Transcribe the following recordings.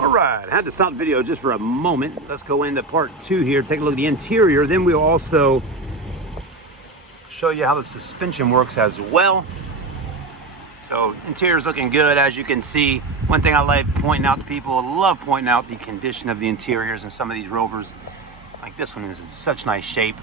All right, I had to stop the video just for a moment. Let's go into part 2 here, take a look at the interior. Then we'll also show you how the suspension works as well. So interior's looking good, as you can see. One thing I like pointing out to people, I love pointing out the condition of the interiors and some of these Rovers. Like this one is in such nice shape.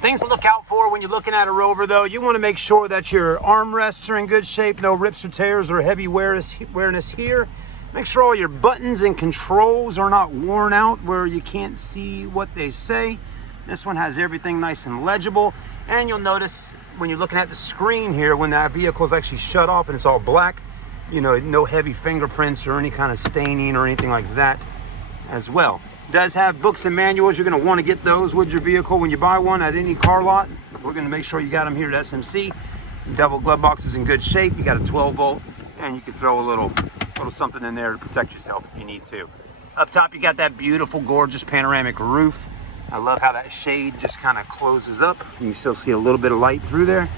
Things to look out for when you're looking at a Rover though, you want to make sure that your armrests are in good shape, no rips or tears or heavy wearness here. Make sure all your buttons and controls are not worn out where you can't see what they say. This one has everything nice and legible. And you'll notice when you're looking at the screen here, when that vehicle is actually shut off and it's all black, you know, no heavy fingerprints or any kind of staining or anything like that as well. It does have books and manuals. You're going to want to get those with your vehicle when you buy one at any car lot. We're going to make sure you got them here at SMC. The double glove box is in good shape. You got a 12 volt and you can throw a little something in there to protect yourself if you need to. Up top you got that beautiful gorgeous panoramic roof. I love how that shade just kind of closes up and you still see a little bit of light through there.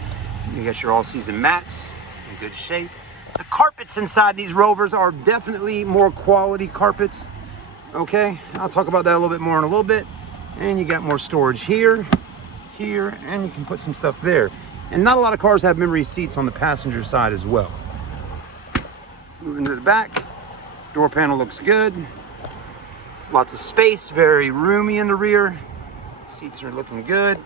You got your all-season mats in good shape. The carpets inside these Rovers are definitely more quality carpets. Okay, I'll talk about that a little bit more in a little bit. And you got more storage here, and you can put some stuff there. And not a lot of cars have memory seats on the passenger side as well. Moving to the back, door panel looks good. Lots of space, very roomy in the rear. Seats are looking good.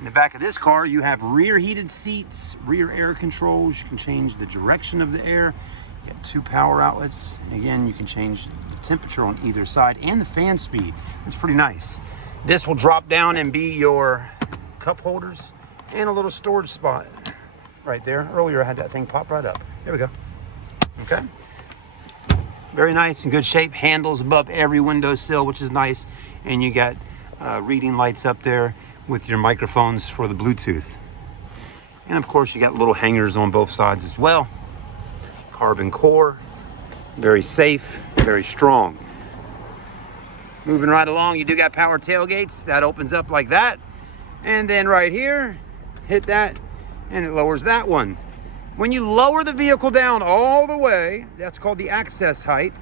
In the back of this car, you have rear heated seats, rear air controls. You can change the direction of the air. You got 2 power outlets. And again, you can change the temperature on either side and the fan speed. It's pretty nice. This will drop down and be your cup holders and a little storage spot right there. Earlier, I had that thing pop right up. There we go. Okay, very nice and good shape. Handles above every windowsill, which is nice. And you got reading lights up there with your microphones for the Bluetooth. And of course you got little hangers on both sides as well. Carbon core, very safe, very strong. Moving right along, you do got power tailgates. That opens up like that. And then right here, hit that and it lowers that one. When you lower the vehicle down all the way, that's called the access height.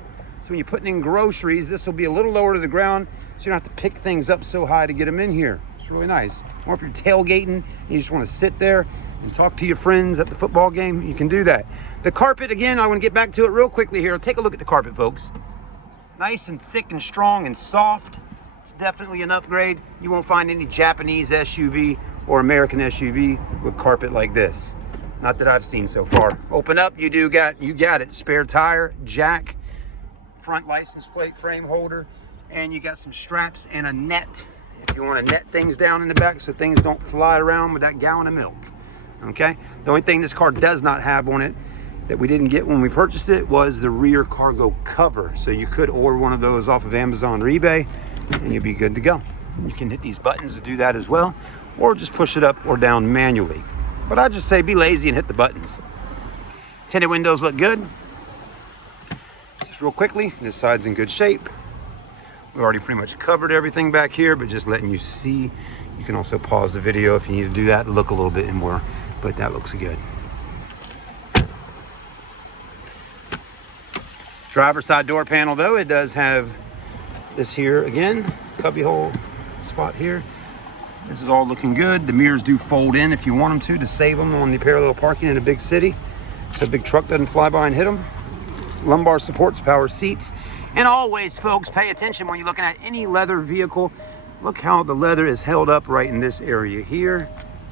So when you're putting in groceries, this will be a little lower to the ground, so you don't have to pick things up so high to get them in here. It's really nice. Or if you're tailgating and you just want to sit there and talk to your friends at the football game, you can do that. The carpet, again, I want to get back to it real quickly here. Take a look at the carpet, folks. Nice and thick and strong and soft. It's definitely an upgrade. You won't find any Japanese SUV or American SUV with carpet like this. Not that I've seen so far. Open up, you got it. Spare tire, jack, front license plate frame holder, and you got some straps and a net if you want to net things down in the back so things don't fly around with that gallon of milk. Okay? The only thing this car does not have on it that we didn't get when we purchased it was the rear cargo cover. So you could order one of those off of Amazon or eBay and you'll be good to go. You can hit these buttons to do that as well, or just push it up or down manually. But I just say be lazy and hit the buttons. Tinted windows look good. Just real quickly, this side's in good shape. We already pretty much covered everything back here, but just letting you see. You can also pause the video if you need to do that, look a little bit more, but that looks good. Driver's side door panel though, it does have this here again, cubby hole spot here. This is all looking good. The mirrors do fold in if you want them to save them on the parallel parking in a big city, so a big truck doesn't fly by and hit them. Lumbar supports, power seats. And always, folks, pay attention when you're looking at any leather vehicle. Look how the leather is held up right in this area here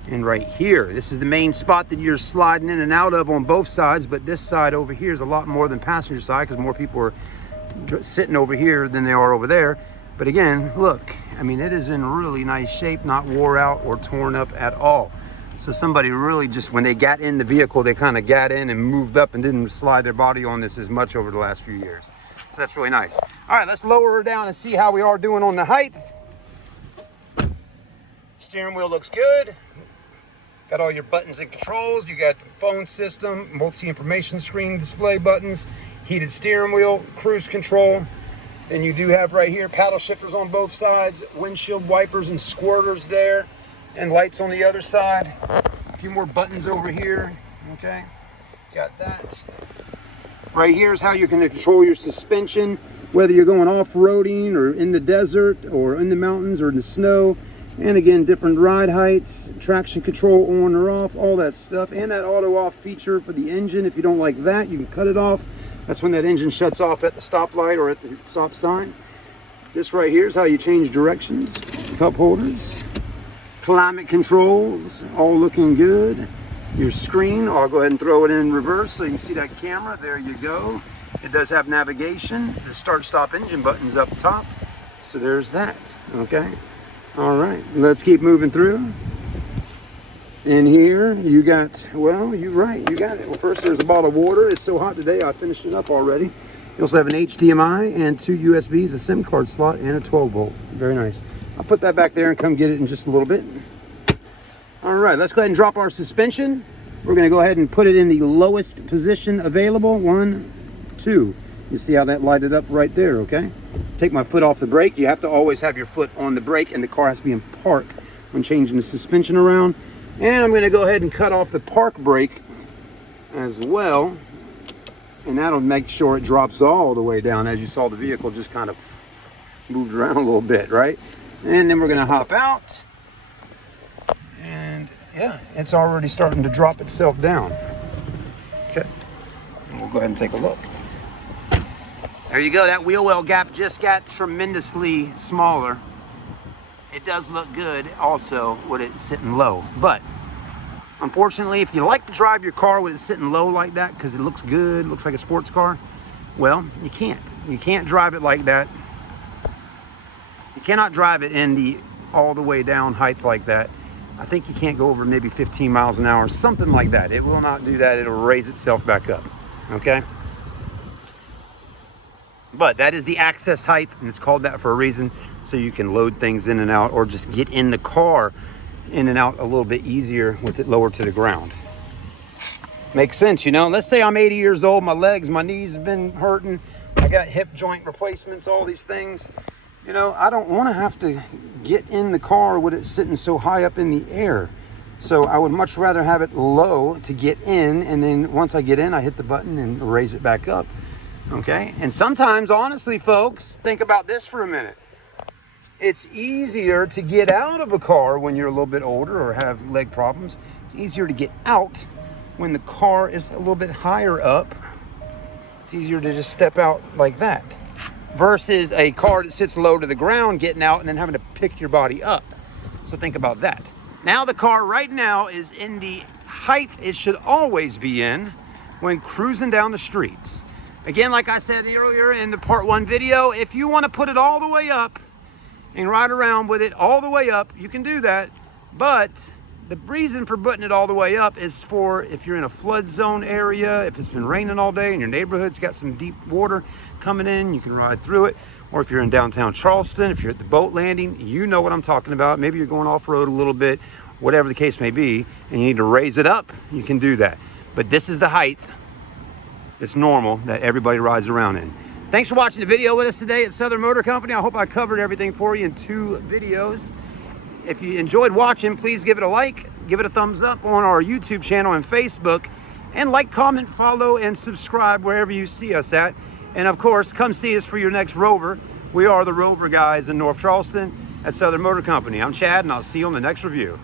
and right here. This is the main spot that you're sliding in and out of on both sides, but this side over here is a lot more than passenger side because more people are sitting over here than they are over there. But again, look, I mean, it is in really nice shape, not wore out or torn up at all. So somebody really just, when they got in the vehicle, they kind of got in and moved up and didn't slide their body on this as much over the last few years. So that's really nice. All right, let's lower her down and see how we are doing on the height. Steering wheel looks good. Got all your buttons and controls. You got the phone system, multi-information screen display buttons, heated steering wheel, cruise control. Then you do have right here paddle shifters on both sides, windshield wipers and squirters there, and lights on the other side. A few more buttons over here, okay? Got that. Right here is how you can control your suspension. whether you're going off-roading or in the desert or in the mountains or in the snow. And again, different ride heights, traction control on or off, all that stuff. And that auto off feature for the engine. If you don't like that, you can cut it off. That's when that engine shuts off at the stoplight or at the stop sign. This right here is how you change directions. Cup holders, climate controls, all looking good. Your screen, I'll go ahead and throw it in reverse so you can see that camera. There you go. It does have navigation. The start stop engine button's up top. So there's that, okay? All right, let's keep moving through. In here, you got, well, you're right, you got it. Well, first there's a bottle of water. It's so hot today, I finished it up already. You also have an HDMI and 2 USBs, a SIM card slot, and a 12 volt. Very nice. I'll put that back there and come get it in just a little bit. All right, let's go ahead and drop our suspension. We're gonna go ahead and put it in the lowest position available. 1, 2. You see how that lighted up right there, okay? Take my foot off the brake. You have to always have your foot on the brake, and the car has to be in park when changing the suspension around. And I'm gonna go ahead and cut off the park brake as well. And that'll make sure it drops all the way down. As you saw, the vehicle just kind of moved around a little bit, right? And then we're gonna hop out. And yeah, it's already starting to drop itself down. Okay, and we'll go ahead and take a look. There you go, that wheel well gap just got tremendously smaller. It does look good also with it sitting low. But unfortunately, if you like to drive your car with it sitting low like that because it looks good, looks like a sports car, well, you can't. You can't drive it like that. You cannot drive it in the all the way down height like that. I think you can't go over maybe 15 miles an hour, something like that. It will not do that. It'll raise itself back up, okay? But that is the access height, and it's called that for a reason, so you can load things in and out or just get in the car in and out a little bit easier with it lower to the ground. Makes sense, you know? Let's say I'm 80 years old, my legs, my knees have been hurting, I got hip joint replacements, all these things. You know, I don't want to have to get in the car with it sitting so high up in the air. So I would much rather have it low to get in, and then once I get in, I hit the button and raise it back up. Okay, and sometimes, honestly, folks, think about this for a minute. It's easier to get out of a car when you're a little bit older or have leg problems. It's easier to get out when the car is a little bit higher up. It's easier to just step out like that versus a car that sits low to the ground, getting out and then having to pick your body up. So think about that. Now the car right now is in the height it should always be in when cruising down the streets. Again, like I said earlier in the part 1 video, if you want to put it all the way up and ride around with it all the way up, you can do that. But the reason for putting it all the way up is for if you're in a flood zone area, if it's been raining all day and your neighborhood's got some deep water coming in, you can ride through it. Or if you're in downtown Charleston, if you're at the boat landing, you know what I'm talking about. Maybe you're going off-road a little bit, whatever the case may be, and you need to raise it up, you can do that. But this is the height it's normal that everybody rides around in. Thanks for watching the video with us today at Southern Motor Company. I hope I covered everything for you in 2 videos. If you enjoyed watching, please give it a like, give it a thumbs up on our YouTube channel and Facebook, and like, comment, follow, and subscribe wherever you see us at. And of course, come see us for your next Rover. We are the Rover guys in North Charleston at Southern Motor Company. I'm Chad, and I'll see you on the next review.